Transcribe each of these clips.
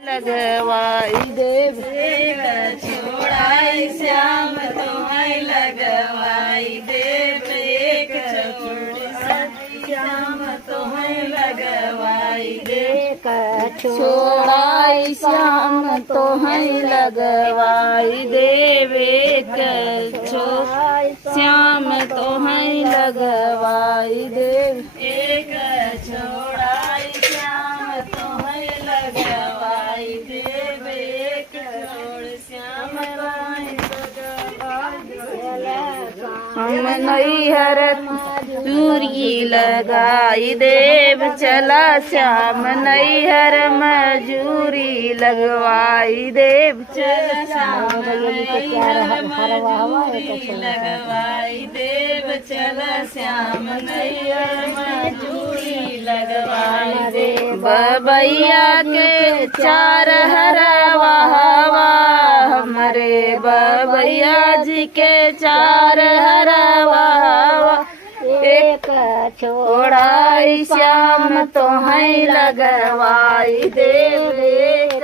लगवाई देव एक छोड़ाई श्याम तुम्हें लगवाई देव एक छोड़ाई श्याम तुम्हें लगवाई देव छोड़ाई श्याम तो है लगवाई देव एक श्याम तो है लगवाई देव एक छोड़ाई श्याम तुम्हें लगवाई देव एक छोड़ श्याम तुम्हें हम नैहर चूरी लगाई देव चला श्याम नैहर मजूरी लगवाई देव चल श्याम नैहर मजूरी लगवाई देव चल श्याम नैहर मजूरी लगवाई देव बबैया के चार हरवा हमारे बबैया जी के चार हरवा एक छोड़ाई श्याम तो है लगवाई देव एक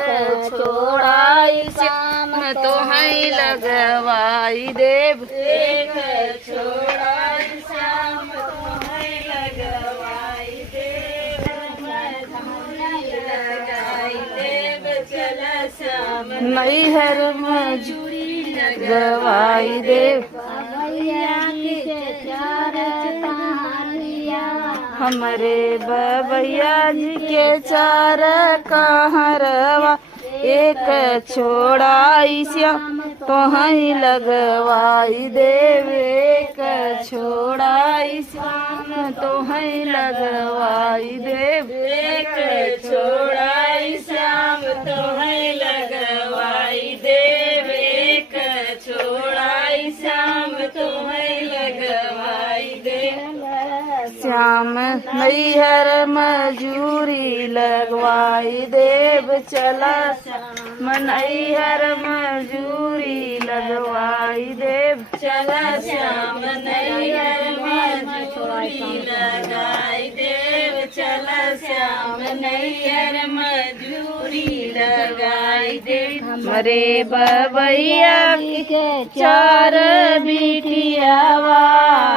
छोड़ाई श्याम तो है लगवाई देव एक छोड़ाई श्याम तुम्हें लगवाई देव मजूरी लगाई देव चल श्याम नैहर मजूरी लगवाई देव हमारे बबैया जी के चार कहरवा एक छोड़ाई श्याम तो है लगवाई देव एक छोड़ाई श्याम तो है लगवाई देव एक छोड़ाई श्याम तुम्हें लगवाई देव एक छोड़ाई श्याम तुम्हें लगवाई देव श्याम नैहर मजूरी लगवाई देव चला श्याम नैहर मजूरी लगवाई देव चला श्याम नैहर मजूरी लगाई देव चला श्याम नैहर मजूरी लगाई देव हमारे बबैया के चार बिटियावा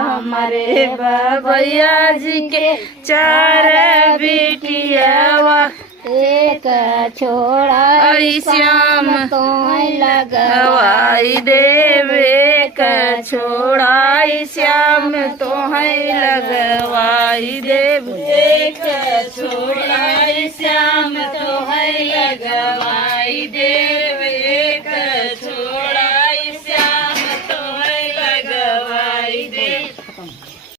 हमारे बबैया जी के चार बिटियावा एक छोड़ाई श्याम तो लगवाई देव एक छोड़ाई श्याम तो है लगवाई देव एक छोड़ाई श्याम तुम्हें लगवाई देव एक छोड़ाई श्याम तुम्हें लगवाई देव